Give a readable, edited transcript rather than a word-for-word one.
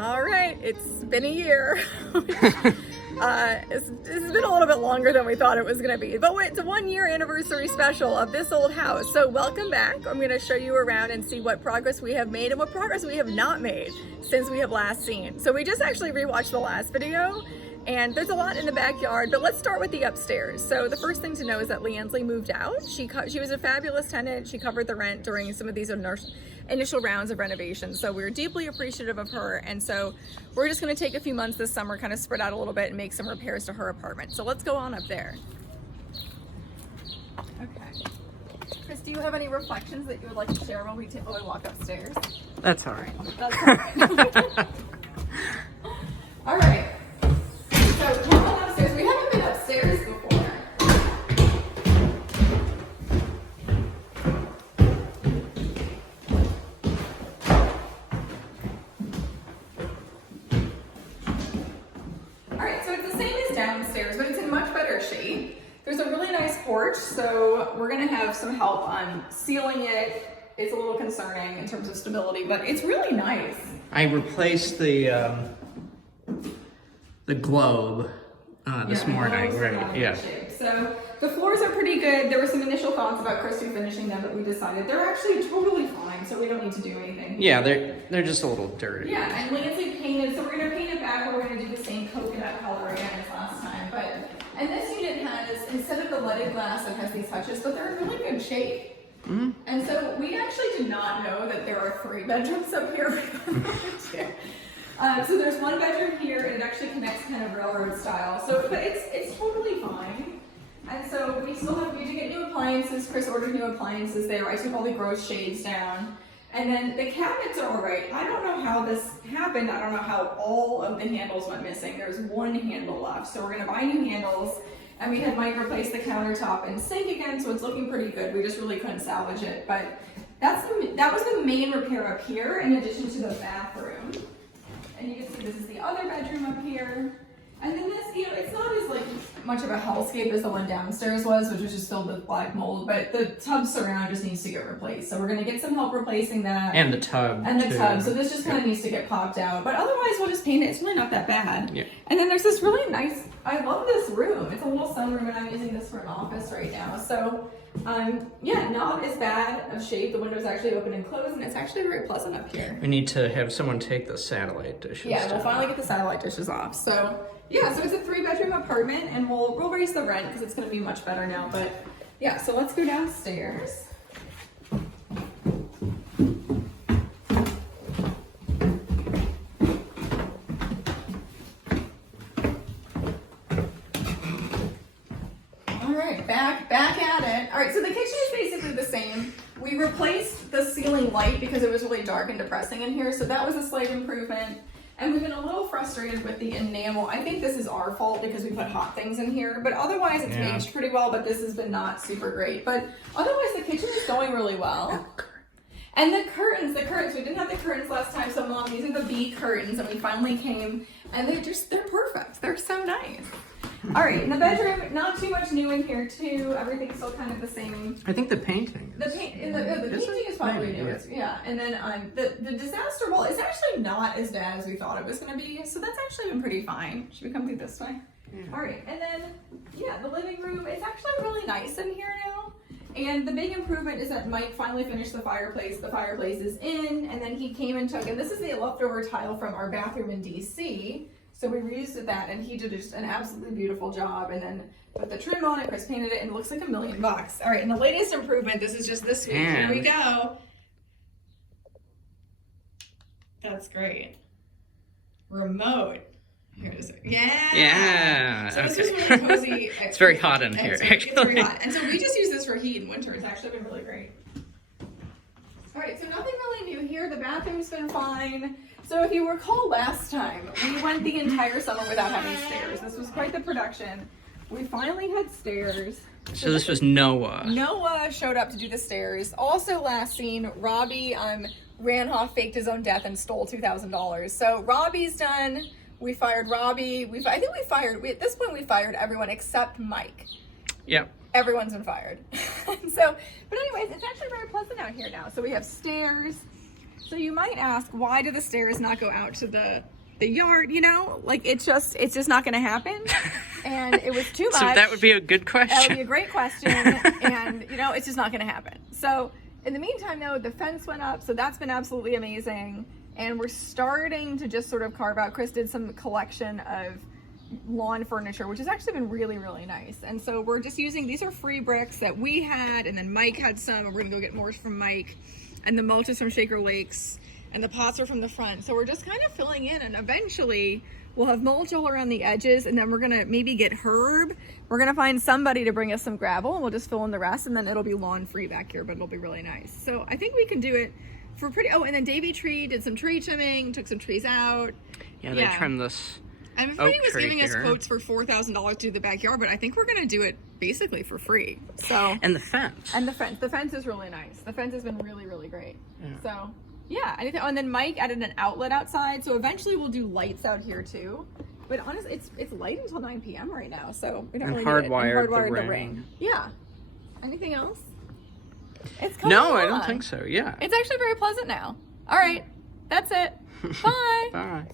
All right, it's been a year. It's been a little bit longer than we thought it was going to be, but it's a 1 year anniversary special of this old house. So welcome back. I'm going to show you around and see what progress we have made and what progress we have not made since we have last seen. So we just actually rewatched the last video, and there's a lot in the backyard, but let's start with the upstairs. So the first thing to know is that Leansley moved out. She was a fabulous tenant. She covered the rent during some of these initial rounds of renovations. So we're deeply appreciative of her. And so we're just gonna take a few months this summer, kind of spread out a little bit and make some repairs to her apartment. So let's go on up there. Okay. Chris, do you have any reflections that you would like to share while we walk upstairs? That's all right. That's all right. All right. So come on upstairs. We haven't been upstairs before. All right, so it's the same as downstairs, but it's in much better shape. There's a really nice porch, so we're gonna have some help on sealing it. It's a little concerning in terms of stability, but it's really nice. I replaced the globe this morning, right? Yeah. So the floors are pretty good. There were some initial thoughts about Chris refinishing them, but we decided they're actually totally fine, so we don't need to do anything. Yeah, they're just a little dirty. Yeah, and Lindsay painted, so we're gonna paint it back, but we're gonna do the same coconut color again as last time. And this unit has, instead of the leaded glass, it has these hutches, but they're in really good shape. Mm-hmm. And so we actually did not know that there are 3 bedrooms up here. So there's 1 bedroom here, and it actually connects kind of railroad style. So, but it's totally fine. And so we did get new appliances. Chris ordered new appliances there. I took all the gross shades down. And then the cabinets are all right. I don't know how this happened. I don't know how all of the handles went missing. There's 1 handle left. So we're gonna buy new handles. And we had Mike replace the countertop and sink again, so it's looking pretty good. We just really couldn't salvage it. But that was the main repair up here, in addition to the bathroom. And you can see this is the other bedroom up here. And then this, it's not as much of a hellscape as the one downstairs was, which was just filled with black mold, but the tub surround just needs to get replaced. So we're gonna get some help replacing that. And the tub. And the tub. So this just kind of needs to get popped out. But otherwise we'll just paint it. It's really not that bad. Yeah. And then there's this really nice, I love this room. It's a little sunroom, and I'm using this for an office right now. So yeah, not as bad of shape. The window's actually open and closed, and it's actually very pleasant up here. We need to have someone take the satellite dishes. Yeah, we'll finally get the satellite dishes off. So yeah, so it's a 3-bedroom apartment, and we'll raise the rent because it's going to be much better now. But yeah, so let's go downstairs. All right, back at it. All right, so the kitchen is basically the same. We replaced the ceiling light because it was really dark and depressing in here, so that was a slight improvement. And we've been a little frustrated with the enamel. I think this is our fault because we put hot things in here, but otherwise it's aged pretty well, but this has been not super great. But otherwise the kitchen is going really well. And the curtains, we didn't have the curtains last time, so Mom, these are the B curtains, and we finally came, and they're perfect. They're so nice. All right, in the bedroom, not too much new in here too. Everything's still kind of the same. I think the painting. The painting is probably new. Yeah, and then the disaster wall is actually not as bad as we thought it was going to be. So that's actually been pretty fine. Should we come through this way? Yeah. All right, and then the living room is actually really nice in here now. And the big improvement is that Mike finally finished the fireplace. The fireplace is in, and then he came and took, and this is the leftover tile from our bathroom in DC. So we reused that, and he did just an absolutely beautiful job. And then put the trim on it, Chris painted it, and it looks like $1 million. All right, and the latest improvement, this is just this week. Here we go. That's great. Remote. Here it is. Yeah. Yeah. So this is really cozy. It's very hot in here, It's very hot. And so we just use this for heat in winter. It's actually been really great. All right, so nothing really new here. The bathroom's been fine. So if you recall last time, we went the entire summer without having stairs. This was quite the production. We finally had stairs. So this was Noah. Noah showed up to do the stairs. Also last scene, Robbie ran off, faked his own death, and stole $2,000. So Robbie's done. We fired Robbie. At this point we fired everyone except Mike. Yep. Everyone's been fired. But anyways, it's actually very pleasant out here now. So we have stairs. So you might ask, why do the stairs not go out to the yard? You know, like it's just not going to happen. And it was too much. So that would be a good question. That would be a great question. And you know, it's just not going to happen. So in the meantime, though, the fence went up, so that's been absolutely amazing. And we're starting to just sort of carve out. Chris did some collection of lawn furniture, which has actually been really, really nice. And so we're just using, these are free bricks that we had, and then Mike had some, and we're gonna go get more from Mike. And the mulch is from Shaker Lakes, and the pots are from the front. So we're just kind of filling in, and eventually we'll have mulch all around the edges, and then we're gonna maybe get Herb. We're gonna find somebody to bring us some gravel, and we'll just fill in the rest, and then it'll be lawn free back here, but it'll be really nice. So I think we can do it for pretty, oh, and then Davy Tree did some tree trimming, took some trees out. Yeah, they trimmed this. And everybody oak was tree giving us here. quotes for $4,000 to do the backyard, but I think we're gonna do it basically for free. So And the fence. and the fence is really nice. The fence has been really, really great. Yeah. So yeah, anything. Oh, and then Mike added an outlet outside, so eventually we'll do lights out here too. But honestly, it's light until 9 p.m. right now, so we don't And really need it. hardwired the the ring. Yeah. Anything else? It's coming No, I don't along. think so. Yeah. It's actually very pleasant now. All right, that's it. Bye. Bye.